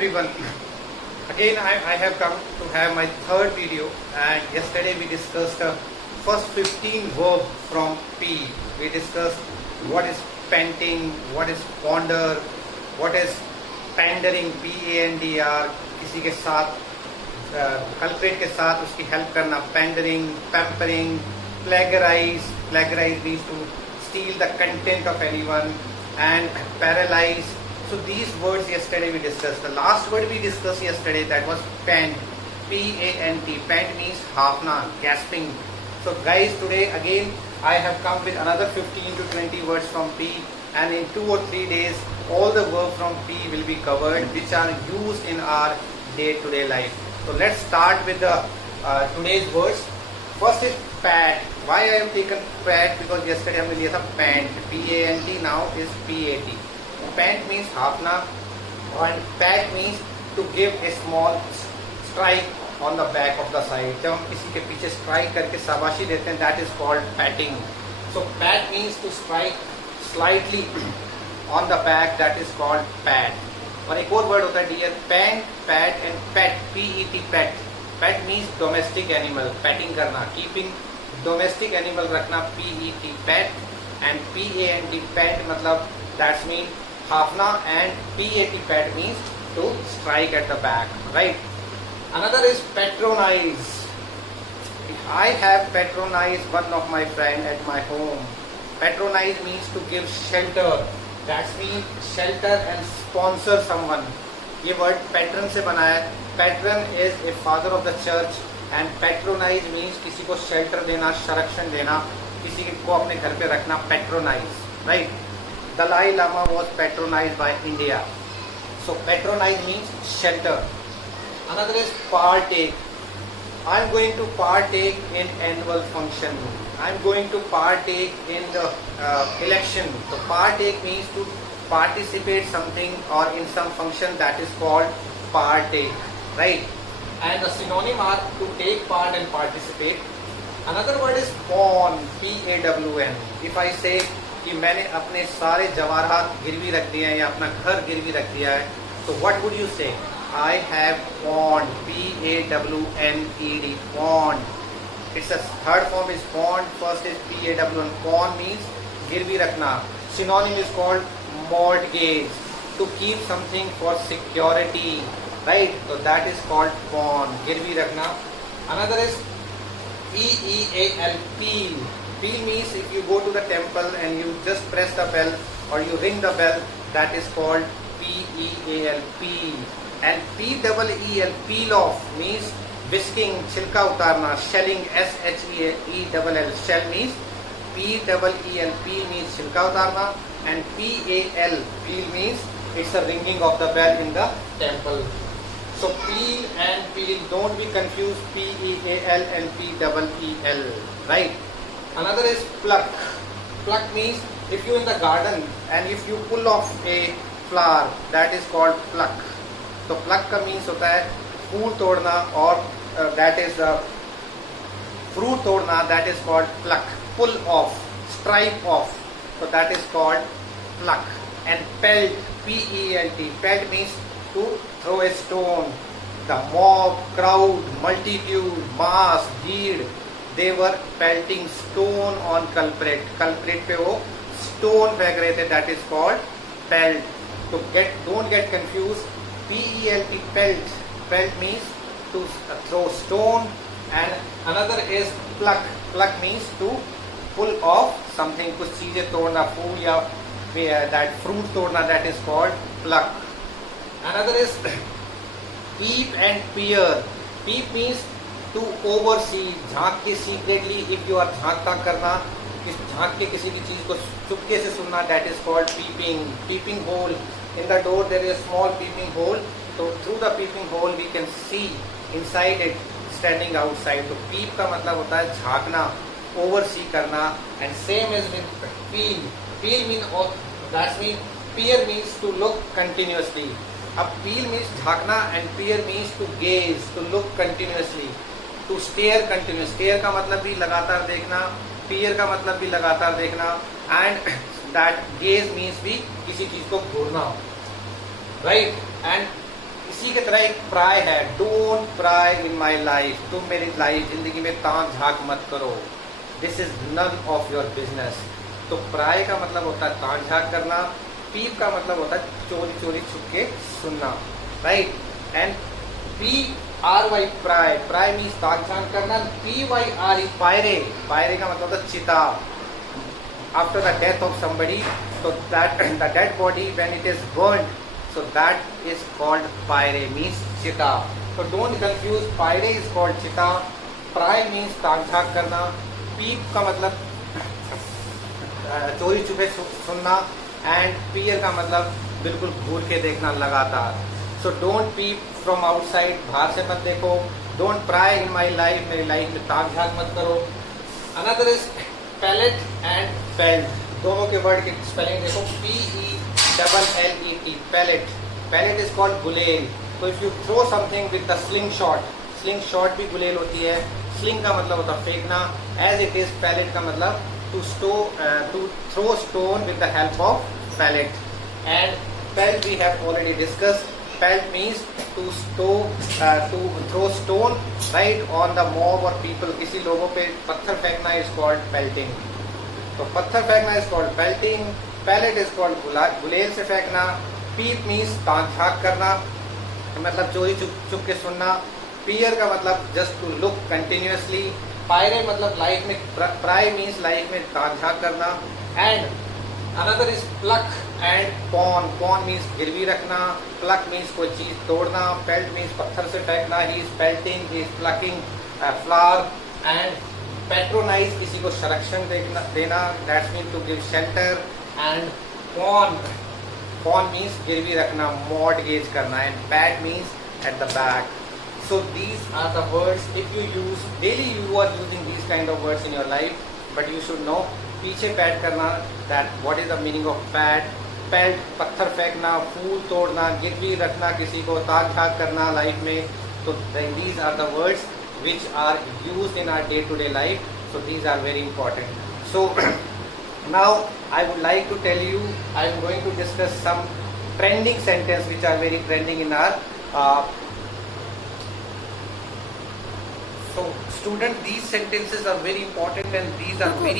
everyone. Again, I have come to have my third video, and yesterday we discussed the first 15 verbs from P. We discussed what is panting, what is ponder, what is pandering, P-A-N-D-R, किसी के साथ culprit के साथ उसकी help करना, pandering, pampering, plagiarize means to steal the content of anyone, and paralyze. So these words yesterday we discussed. The last word we discussed yesterday, that was pant, P-A-N-T. Pant means hafna, gasping. So guys, today again I have come with another 15 to 20 words from P, and in 2 or 3 days all the verbs from P will be covered which are used in our day-to-day life. So let's start with the today's words. First is pat. Why I have taken pat? Because yesterday हमने लिया था pant, P-A-N-T, now is P-A-T. Pant means hafna, and pat means to give a small strike on the back of the side. जब हम किसी के पीछे strike करके शाबाशी देते हैं, that is called patting. So pat means to strike slightly on the back, that is called pat. और एक और word होता है dear, pant, pat and pet, P-E-T, pet. Pet means domestic animal, petting करना, keeping domestic animal रखना, P-E-T, pet, and P-A-N-T, pet मतलब that's mean hafna, and P-A-T, pet means to strike at the back, right? Another is patronize. I have patronized one of my friend at my home. Patronize means to give shelter. That's mean shelter and sponsor someone. ये word patron से बना है. Patron is a father of the church, and patronize means किसी को shelter देना, संरक्षण देना, किसी को अपने घर पे रखना, patronize, right? Dalai Lama was patronized by India. So patronize means shelter. Another is partake. I am going to partake in annual function. I am going to partake in the election. So partake means to participate something or in some function, that is called partake, right? And the synonym are to take part and participate. Another word is pawn, P-A-W-N. If I say कि मैंने अपने सारे जवाहरात गिरवी रख दिए हैं या अपना घर गिरवी रख दिया है, तो what would you say? I have pawned, P-A-W-N-E-D, pawned. It's a third form is pawned, first is P-A-W-N. Pawn means गिरवी रखना. Synonym is called mortgage, to keep something for security, right? So that is called pawn, गिरवी रखना. Another is P-E-A-L, peel. Peel means if you go to the temple and you just press the bell or you ring the bell, that is called P-E-A-L, peel. And P-E-E-L, peel off means whisking, छिलका उतारना, shelling, S-H-E-E-L-L, shell means P-E-E-L, peel means छिलका उतारना, and P-A-L, peel means it's a ringing of the bell in the temple. So peel and peel, don't be confused, P-E-A-L and P-E-E-L, right? Another is pluck. Pluck means if you in the garden and if you pull off a flower, that is called pluck. तो pluck का means होता है फूल तोड़ना, और that is fruit तोड़ना, that is called pluck. Pull off, stripe off, so that is called pluck. And pelt, P-E-L-T, pelt means to throw a stone. The mob, crowd, multitude, mass, भीड़, they were pelting stone on culprit. Culprit पे वो stone फेंक रहे थे, that is called pelt. तो don't get confused. P-E-L-T, pelt. Pelt means to throw stone, and another is pluck. Pluck means to pull off something, कुछ चीजें तोड़ना, फूल या that fruit तोड़ना, that is called pluck. Another is peep and peer. Peep means to oversee, झांक के secretly, if you are झांकता करना, झांक के किसी भी चीज को चुपके से सुनना, that is called peeping. Peeping hole, in the door there is a small peeping hole, so through the peeping hole we can see inside it standing outside. तो peep का मतलब होता है झांकना, oversee करना, and same is with peel. Peel mean, that means peer means to look continuously. अब peel means झांकना and peer means to gaze, to look continuously, to stare continuously. Stare का मतलब भी लगातार देखना, peer का मतलब भी लगातार देखना, and that gaze means भी किसी चीज को घूरना, right? And इसी की तरह एक प्राय है, डोंट प्राय इन माई लाइफ, तुम मेरी लाइफ जिंदगी में ताक झांक मत करो, this is none of your business. तो प्राय का मतलब होता है ताक झांक करना, पीप का मतलब होता है चोरी चोरी छुप के सुनना, राइट। एंड PRY प्राय, प्राय मीन्स ताक झांक करना, PYRE पायरे, पायरे का मतलब होता है चिता। After the death of somebody, so that the dead body when it is burned, so that is called pyre, means chita. So don't confuse, pyre is called chita, pry means ताक झांक करना, peep का मतलब चोरी छुपे सुनना, and peer का मतलब बिल्कुल घूर के देखना लगातार। So don't peep from outside, बाहर से मत देखो, don't pry in my life, मेरी लाइफ में ताक झांक मत करो। Another is pellet and pelt, दोनों के वर्ड की स्पेलिंग देखो, PELLET, pellet, pellet is called गुलेल। तो if you throw something with the slingshot, slingshot भी गुलेल होती है, स्लिंग का मतलब होता है फेंकना, एज इट इज pellet का मतलब to throw stone with the help of pellet। And pelt we have already discussed, pelt means to throw stone right on the mob or people, किसी लोगों पे पत्थर फेंकना is called pelting। तो पत्थर फेंकना is called pelting, pellet is called गुलेल से फेंकना, peep means ताक झांक करना, मतलब चोरी चुप के सुनना, peer का मतलब just to look continuously, pyre मतलब लाइफ में, pry means लाइफ में ताक झांक करना, and another is pluck and pawn, pawn means गिरवी रखना, pluck means कोई चीज तोड़ना, pelt means पत्थर से फेंकना, he is pelting, he is plucking flower, and patronize किसी को संरक्षण देना, that means to give shelter, and pawn, pawn means गिरवी रखना, mortgage करना, and pat means at the back। So these are the words, if you use daily, you are using these kind of words in your life, but you should know पीछे PAT करना, that what is the meaning of pat, pelt पत्थर फेंकना, फूल तोड़ना, गिरवी रखना किसी को, ताक झांक करना लाइफ में। तो these are the words which are used in our day to day life, so these are very important। So now I would like to tell you, I am going to discuss some trending sentence which are very trending in our so student, these sentences are very important and these are very